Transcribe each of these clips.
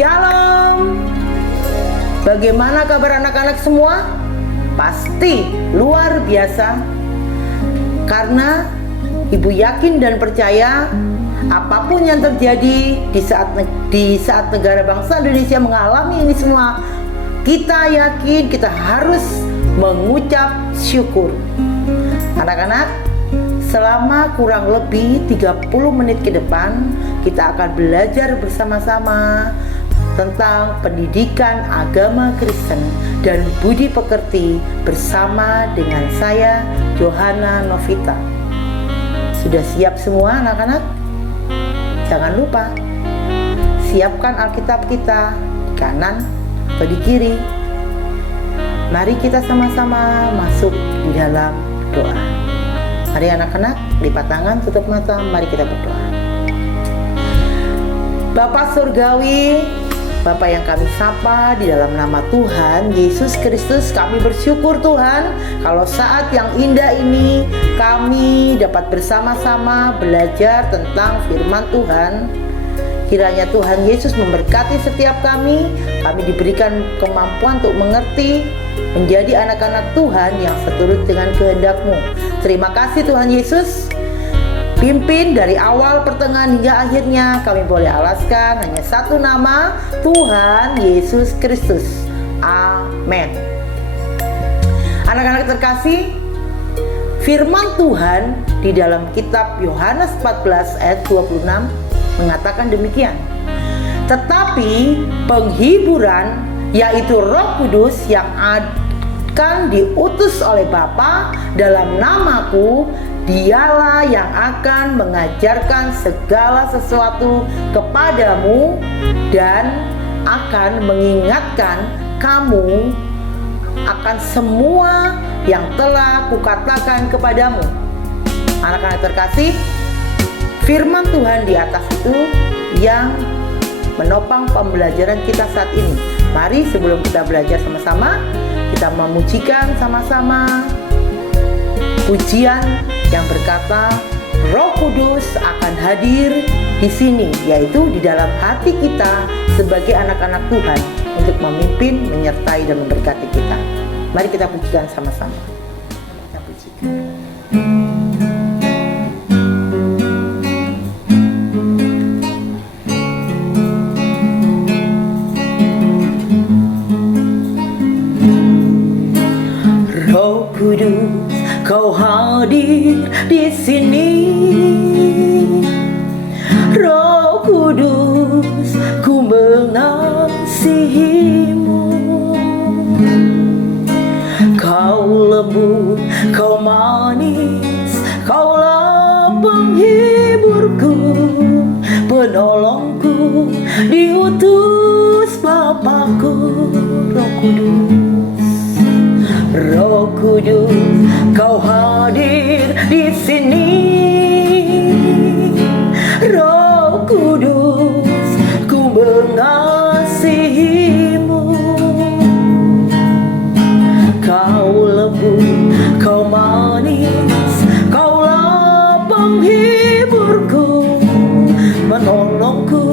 Shalom. Bagaimana kabar anak-anak semua? Pasti luar biasa. Karena Ibu yakin dan percaya apapun yang terjadi di saat negara bangsa Indonesia mengalami ini semua, kita yakin kita harus mengucap syukur. Anak-anak, selama kurang lebih 30 menit ke depan kita akan belajar bersama-sama tentang pendidikan agama Kristen dan budi pekerti bersama dengan saya, Johanna Novita. Sudah siap semua anak-anak? Jangan lupa siapkan Alkitab kita di kanan atau di kiri. Mari kita sama-sama masuk di dalam doa. Mari anak-anak, lipat tangan, tutup mata, mari kita berdoa. Bapa Surgawi, Bapa yang kami sapa di dalam nama Tuhan Yesus Kristus, kami bersyukur Tuhan kalau saat yang indah ini kami dapat bersama-sama belajar tentang firman Tuhan. Kiranya Tuhan Yesus memberkati setiap kami diberikan kemampuan untuk mengerti, menjadi anak-anak Tuhan yang seturut dengan kehendak-Mu. Terima kasih Tuhan Yesus. Pimpin dari awal, pertengahan hingga akhirnya. Kami boleh alaskan hanya satu nama, Tuhan Yesus Kristus. Amin. Anak-anak terkasih, firman Tuhan di dalam kitab Yohanes 14 ayat 26 mengatakan demikian. Tetapi penghiburan, yaitu Roh Kudus yang akan diutus oleh Bapa dalam namaku, Dialah yang akan mengajarkan segala sesuatu kepadamu dan akan mengingatkan kamu akan semua yang telah kukatakan kepadamu. Anak-anak terkasih, firman Tuhan di atas itu yang menopang pembelajaran kita saat ini. Mari sebelum kita belajar sama-sama, kita memujikan sama-sama pujian yang berkata Roh Kudus akan hadir di sini, yaitu di dalam hati kita sebagai anak-anak Tuhan untuk memimpin, menyertai dan memberkati kita. Mari kita pujikan sama-sama. Kita pujikan. Roh Kudus, Kau hadir di sini. Roh Kudus, ku mengasihimu. Kau lembut, kau manis, kaulah penghiburku, penolongku, diutus Bapakku. Roh Kudus, Roh Kudus, Kau hadir di sini. Roh Kudus, ku mengasihimu. Kau lembut, kau manis, kaulah penghiburku, menolongku,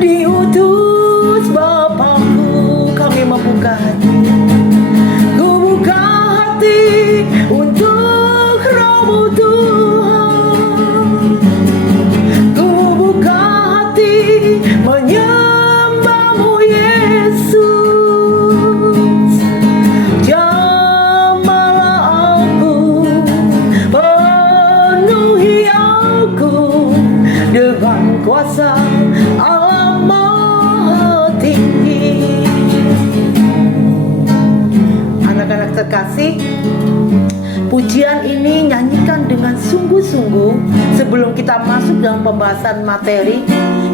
diutus Bapakku. Kami membuka hati, untuk Roh-Mu Tuhan. Ku buka hati menyembah-Mu Yesus. Jamahlah aku, penuhi aku dengan kuasa Allah Maha Tinggi. Anak-anak terkasih, pujian ini nyanyikan dengan sungguh-sungguh. Sebelum kita masuk dalam pembahasan materi,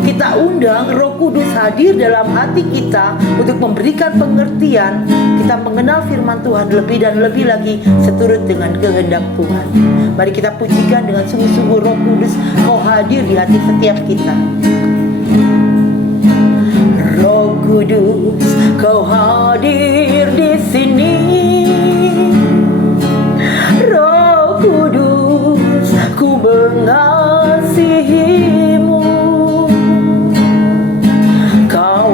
kita undang Roh Kudus hadir dalam hati kita untuk memberikan pengertian. Kita mengenal firman Tuhan lebih dan lebih lagi seturut dengan kehendak Tuhan. Mari kita pujikan dengan sungguh-sungguh. Roh Kudus, Kau hadir di hati setiap kita. Roh Kudus, Kau hadir di sini. Roh Kudus, ku mengasihimu. Kau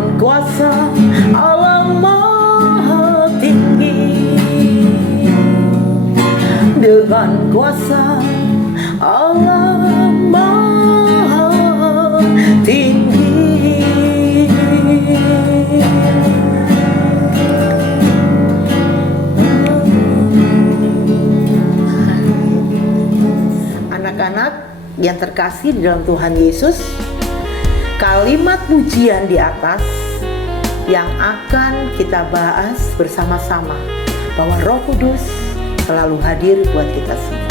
dengan kuasa Allah Maha Tinggi, dengan kuasa Allah Maha Tinggi. Anak-anak yang terkasih di dalam Tuhan Yesus, kalimat pujian di atas yang akan kita bahas bersama-sama, bahwa Roh Kudus selalu hadir buat kita semua.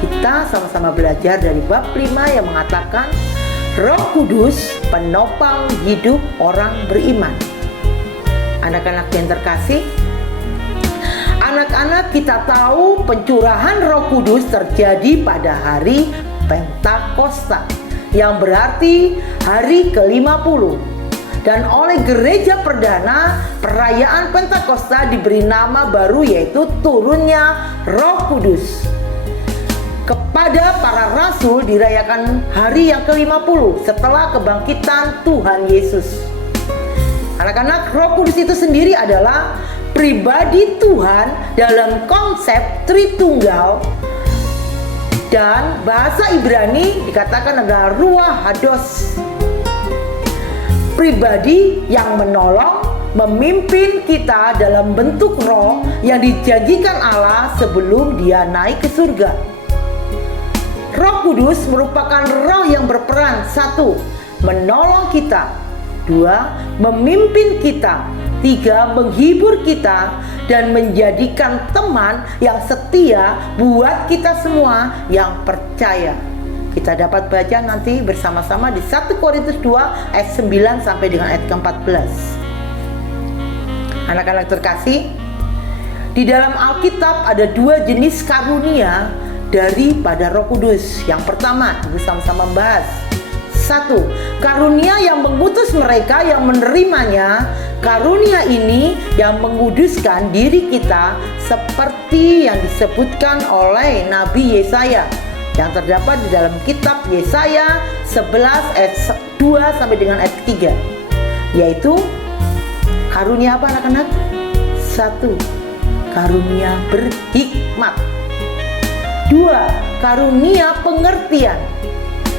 Kita sama-sama belajar dari bab 5 yang mengatakan Roh Kudus penopang hidup orang beriman. Anak-anak yang terkasih, anak-anak, kita tahu pencurahan Roh Kudus terjadi pada hari Pentakosta, yang berarti hari ke-50. Dan oleh gereja perdana, perayaan Pentakosta diberi nama baru, yaitu turunnya Roh Kudus. Kepada para rasul dirayakan hari yang ke-50 setelah kebangkitan Tuhan Yesus. Anak-anak, Roh Kudus itu sendiri adalah pribadi Tuhan dalam konsep Tritunggal, dan bahasa Ibrani dikatakan adalah Ruach Hados, pribadi yang menolong, memimpin kita dalam bentuk roh yang dijanjikan Allah sebelum dia naik ke surga. Roh Kudus merupakan roh yang berperan: 1. Menolong kita, 2. Memimpin kita, 3. Menghibur kita dan menjadikan teman yang setia buat kita semua yang percaya. Kita dapat baca nanti bersama-sama di 1 Korintus 2 ayat 9 sampai dengan ayat ke-14. Anak-anak terkasih, di dalam Alkitab ada 2 jenis karunia daripada Roh Kudus. Yang pertama, bersama-sama membahas. 1. Karunia yang mengutus mereka yang menerimanya. Karunia ini yang menguduskan diri kita seperti yang disebutkan oleh Nabi Yesaya, yang terdapat di dalam kitab Yesaya 11 ayat 2 sampai dengan ayat 3. Yaitu karunia apa, anak-anak? 1. Karunia berhikmat. 2. Karunia pengertian.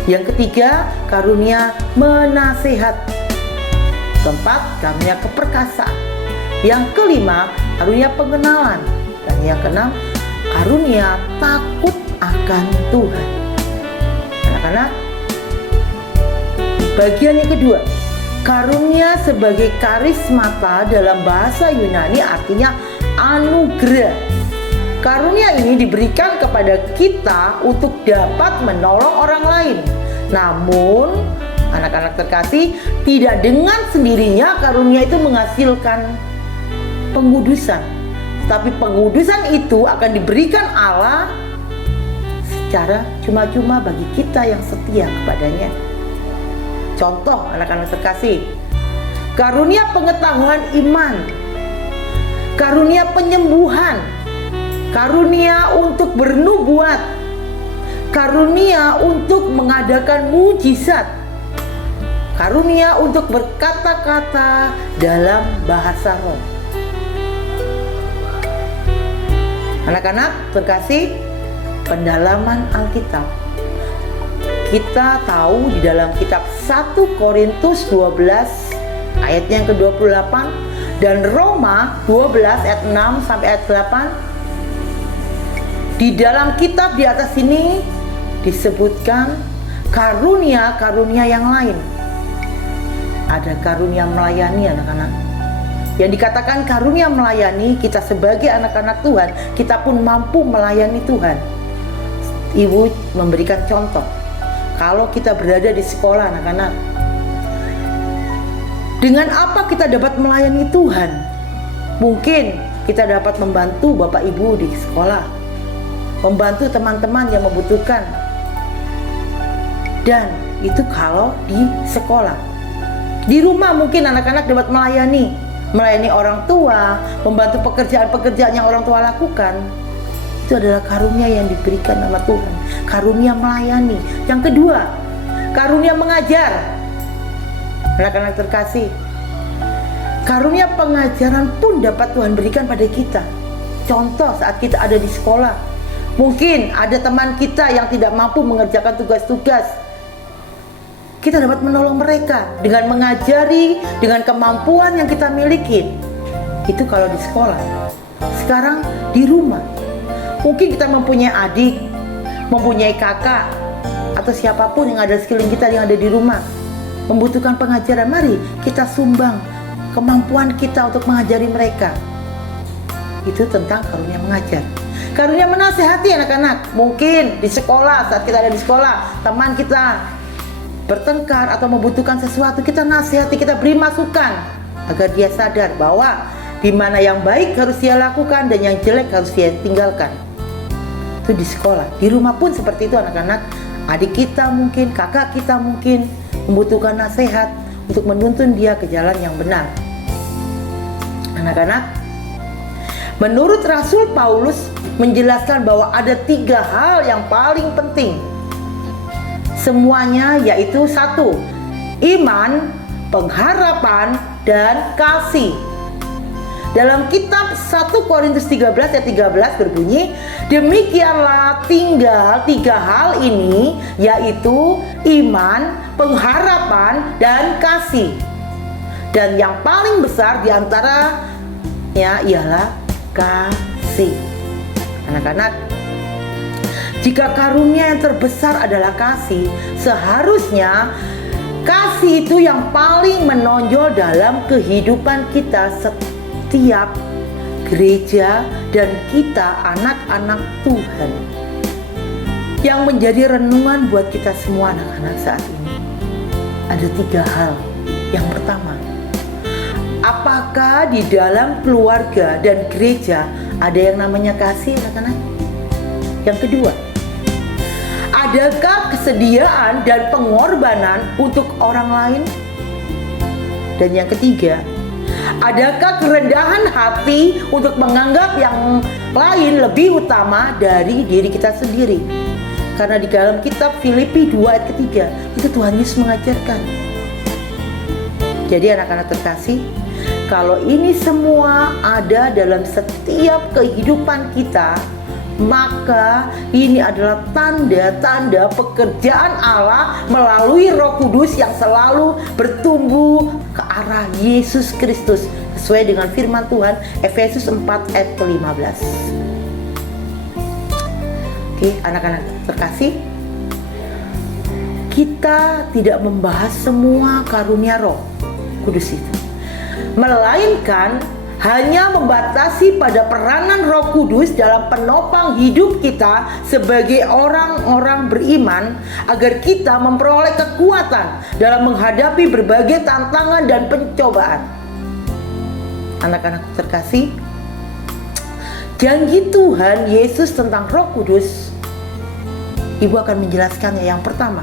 Yang ketiga, karunia menasihat. 4. Karunia keperkasaan. Yang kelima, karunia pengenalan. Dan yang keenam, karunia takut akan Tuhan. Anak-anak, bagian yang kedua, karunia sebagai karismata dalam bahasa Yunani artinya anugerah. Karunia ini diberikan kepada kita untuk dapat menolong orang lain. Namun, anak-anak terkasih, tidak dengan sendirinya karunia itu menghasilkan pengudusan. Tapi pengudusan itu akan diberikan Allah secara cuma-cuma bagi kita yang setia kepadanya. Contoh, anak-anak terkasih, karunia pengetahuan iman, karunia penyembuhan, karunia untuk bernubuat, karunia untuk mengadakan mujizat, karunia untuk berkata-kata dalam bahasa roh. Anak-anak terkasih, pendalaman Alkitab. Kita tahu di dalam kitab 1 Korintus 12 ayat yang ke-28 dan Roma 12 ayat 6 sampai ayat 8. Di dalam kitab di atas ini disebutkan karunia-karunia yang lain. Ada karunia melayani, anak-anak. Yang dikatakan karunia melayani, kita sebagai anak-anak Tuhan, kita pun mampu melayani Tuhan. Ibu memberikan contoh. Kalau kita berada di sekolah, anak-anak, dengan apa kita dapat melayani Tuhan? Mungkin kita dapat membantu Bapak Ibu di sekolah, membantu teman-teman yang membutuhkan. Dan itu kalau di sekolah. Di rumah mungkin anak-anak dapat melayani orang tua, membantu pekerjaan-pekerjaan yang orang tua lakukan. Itu adalah karunia yang diberikan sama Tuhan. Karunia melayani. Yang kedua, karunia mengajar. Anak-anak terkasih, karunia pengajaran pun dapat Tuhan berikan pada kita. Contoh saat kita ada di sekolah, mungkin ada teman kita yang tidak mampu mengerjakan tugas-tugas. Kita dapat menolong mereka dengan mengajari, dengan kemampuan yang kita miliki. Itu kalau di sekolah. Sekarang di rumah, mungkin kita mempunyai adik, mempunyai kakak, atau siapapun yang ada di sekeliling kita yang ada di rumah, membutuhkan pengajaran. Mari kita sumbang kemampuan kita untuk mengajari mereka. Itu tentang karunia mengajar. Karunia menasehati anak-anak. Mungkin di sekolah, saat kita ada di sekolah, teman kita bertengkar atau membutuhkan sesuatu, kita nasihati, kita beri masukan agar dia sadar bahwa di mana yang baik harus dia lakukan dan yang jelek harus dia tinggalkan. Itu di sekolah. Di rumah pun seperti itu anak-anak. Adik kita mungkin, kakak kita mungkin membutuhkan nasihat untuk menuntun dia ke jalan yang benar. Anak-anak, menurut Rasul Paulus menjelaskan bahwa ada 3 hal yang paling penting. Semuanya yaitu 1, iman, pengharapan, dan kasih. Dalam kitab 1 Korintus 13 ayat 13 berbunyi, demikianlah tinggal 3 hal ini, yaitu iman, pengharapan, dan kasih. Dan yang paling besar diantaranya ialah kasih. Anak-anak, jika karunia yang terbesar adalah kasih, seharusnya kasih itu yang paling menonjol dalam kehidupan kita setiap gereja dan kita anak-anak Tuhan. Yang menjadi renungan buat kita semua anak-anak saat ini, ada 3 hal. Yang pertama, apakah di dalam keluarga dan gereja ada yang namanya kasih anak-anak? Yang kedua, adakah kesediaan dan pengorbanan untuk orang lain? Dan yang ketiga, adakah kerendahan hati untuk menganggap yang lain lebih utama dari diri kita sendiri? Karena di dalam kitab Filipi 2 ayat ketiga, itu Tuhan Yesus mengajarkan. Jadi anak-anak terkasih, kalau ini semua ada dalam setiap kehidupan kita, maka ini adalah tanda-tanda pekerjaan Allah melalui Roh Kudus yang selalu bertumbuh ke arah Yesus Kristus sesuai dengan firman Tuhan Efesus 4 ayat ke-15. Oke, anak-anak terkasih, kita tidak membahas semua karunia Roh Kudus itu, melainkan hanya membatasi pada peranan Roh Kudus dalam penopang hidup kita sebagai orang-orang beriman, agar kita memperoleh kekuatan dalam menghadapi berbagai tantangan dan pencobaan. Anak-anak terkasih, janji Tuhan Yesus tentang Roh Kudus, Ibu akan menjelaskannya. Yang pertama,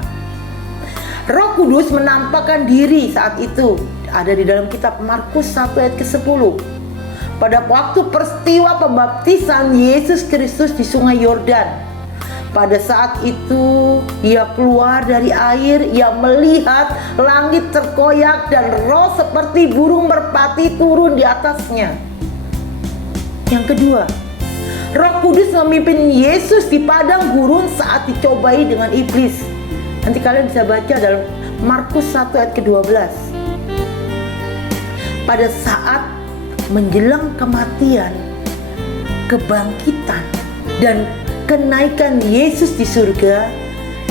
Roh Kudus menampakkan diri saat itu ada di dalam kitab Markus 1 ayat ke-10. Pada waktu peristiwa pembaptisan Yesus Kristus di Sungai Yordan, pada saat itu ia keluar dari air, ia melihat langit terkoyak dan roh seperti burung merpati turun di atasnya. Yang kedua, Roh Kudus memimpin Yesus di padang gurun saat dicobai dengan iblis. Nanti kalian bisa baca dalam Markus 1 ayat ke-12. Pada saat menjelang kematian, kebangkitan, dan kenaikan Yesus di surga,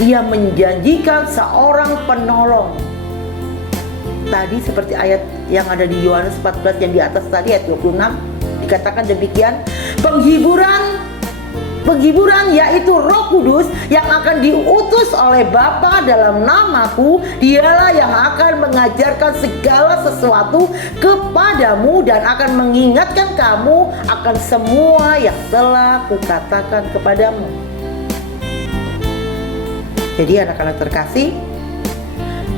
ia menjanjikan seorang penolong. Tadi seperti ayat yang ada di Yohanes 14 yang di atas tadi ayat 26, dikatakan demikian, penghiburan yaitu Roh Kudus yang akan diutus oleh Bapa dalam namaku, dialah yang akan mengajarkan segala sesuatu kepadamu dan akan mengingatkan kamu akan semua yang telah kukatakan kepadamu. Jadi anak-anak terkasih,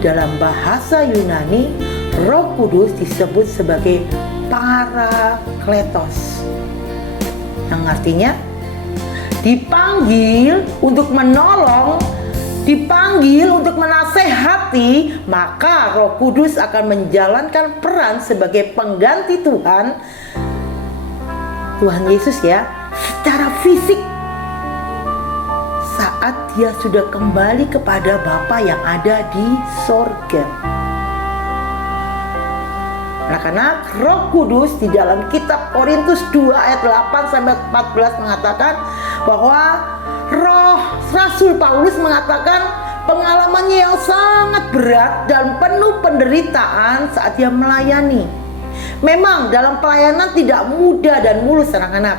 dalam bahasa Yunani, Roh Kudus disebut sebagai Parakletos, yang artinya dipanggil untuk menolong dipanggil untuk menasehati, maka Roh Kudus akan menjalankan peran sebagai pengganti Tuhan Yesus ya, secara fisik saat dia sudah kembali kepada Bapa yang ada di sorga. Anak-anak, Roh Kudus di dalam kitab Korintus 2 ayat 8-14 mengatakan bahwa Rasul Paulus mengatakan pengalamannya yang sangat berat dan penuh penderitaan saat dia melayani. Memang dalam pelayanan tidak mudah dan mulus anak-anak.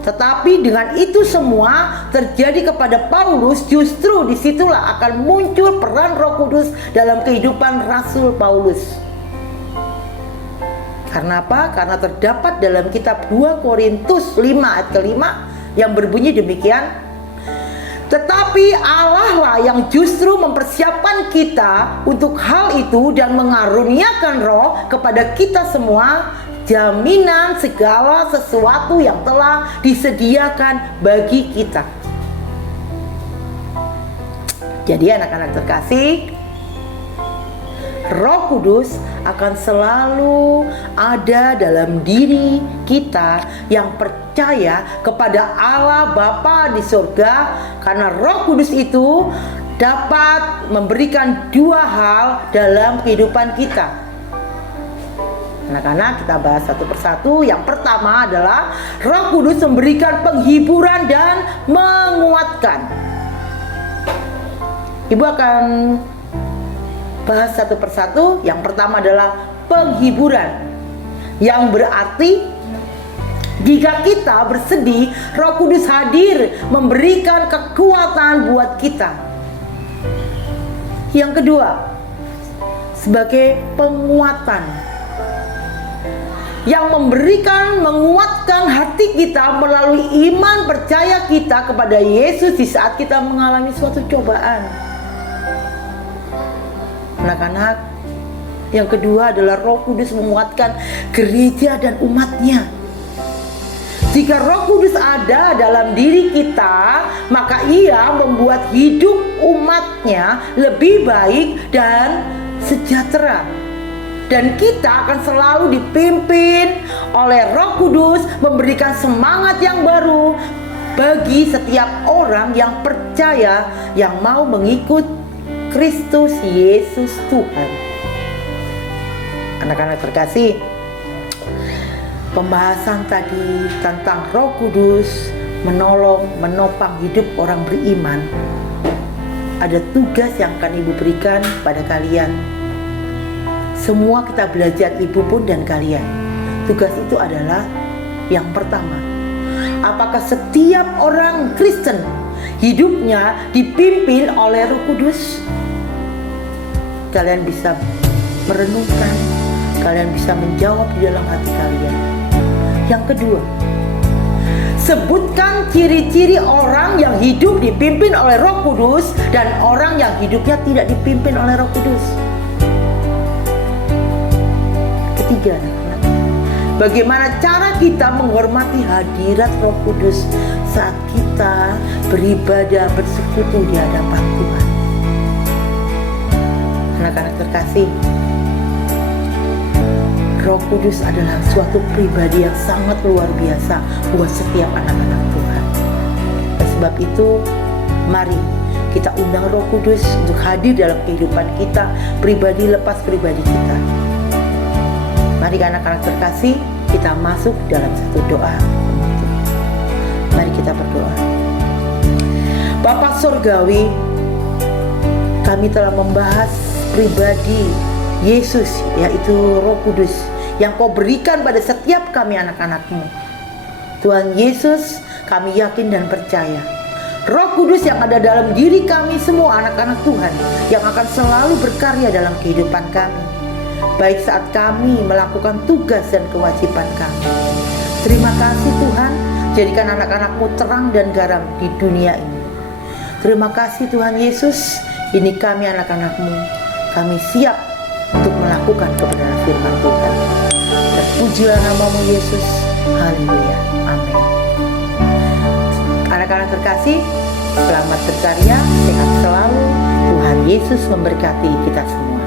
Tetapi dengan itu semua terjadi kepada Paulus, justru disitulah akan muncul peran Roh Kudus dalam kehidupan Rasul Paulus. Karena apa? Karena terdapat dalam kitab 2 Korintus 5 ayat ke-5 yang berbunyi demikian. Tetapi Allah lah yang justru mempersiapkan kita untuk hal itu dan mengaruniakan Roh kepada kita semua, jaminan segala sesuatu yang telah disediakan bagi kita. Jadi anak-anak terkasih, Roh Kudus akan selalu ada dalam diri kita yang percaya kepada Allah Bapa di surga, karena Roh Kudus itu dapat memberikan dua hal dalam kehidupan kita. Anak-anak, kita bahas satu persatu. Yang pertama adalah Roh Kudus memberikan penghiburan dan menguatkan. Ibu akan bahas satu persatu. Yang pertama adalah penghiburan, yang berarti jika kita bersedih, Roh Kudus hadir memberikan kekuatan buat kita. Yang kedua, sebagai penguatan, yang menguatkan hati kita melalui iman percaya kita kepada Yesus di saat kita mengalami suatu cobaan. Anak-anak, yang kedua adalah Roh Kudus menguatkan gereja dan umatnya. Jika Roh Kudus ada dalam diri kita, maka ia membuat hidup umatnya lebih baik dan sejahtera. Dan kita akan selalu dipimpin oleh Roh Kudus, memberikan semangat yang baru bagi setiap orang yang percaya, yang mau mengikut Kristus Yesus Tuhan. Anak-anak terkasih, pembahasan tadi tentang Roh Kudus menopang hidup orang beriman. Ada tugas yang akan Ibu berikan pada kalian. Semua kita belajar, Ibu pun dan kalian. Tugas itu adalah yang pertama, apakah setiap orang Kristen hidupnya dipimpin oleh Roh Kudus? Kalian bisa merenungkan, kalian bisa menjawab di dalam hati kalian. Yang kedua, sebutkan ciri-ciri orang yang hidup dipimpin oleh Roh Kudus dan orang yang hidupnya tidak dipimpin oleh Roh Kudus. Ketiga, bagaimana cara kita menghormati hadirat Roh Kudus saat kita beribadah bersekutu di hadapan Tuhan. Anak-anak terkasih, Roh Kudus adalah suatu pribadi yang sangat luar biasa buat setiap anak-anak Tuhan. Dan sebab itu, mari kita undang Roh Kudus untuk hadir dalam kehidupan kita, pribadi lepas pribadi kita. Mari anak-anak terkasih, kita masuk dalam satu doa. Mari kita berdoa. Bapa Surgawi, kami telah membahas pribadi Yesus, yaitu Roh Kudus yang Kau berikan pada setiap kami anak-anak-Mu. Tuhan Yesus, kami yakin dan percaya Roh Kudus yang ada dalam diri kami semua anak-anak Tuhan, yang akan selalu berkarya dalam kehidupan kami, baik saat kami melakukan tugas dan kewajiban kami. Terima kasih Tuhan, jadikan anak-anak-Mu terang dan garam di dunia ini. Terima kasih Tuhan Yesus, ini kami anak-anak-Mu. Kami siap untuk melakukan kebenaran firman Tuhan. Terpujilah nama-Mu Yesus. Haleluya. Amin. Anak-anak terkasih, Selamat berkarya, sehat selalu. Tuhan Yesus memberkati kita semua.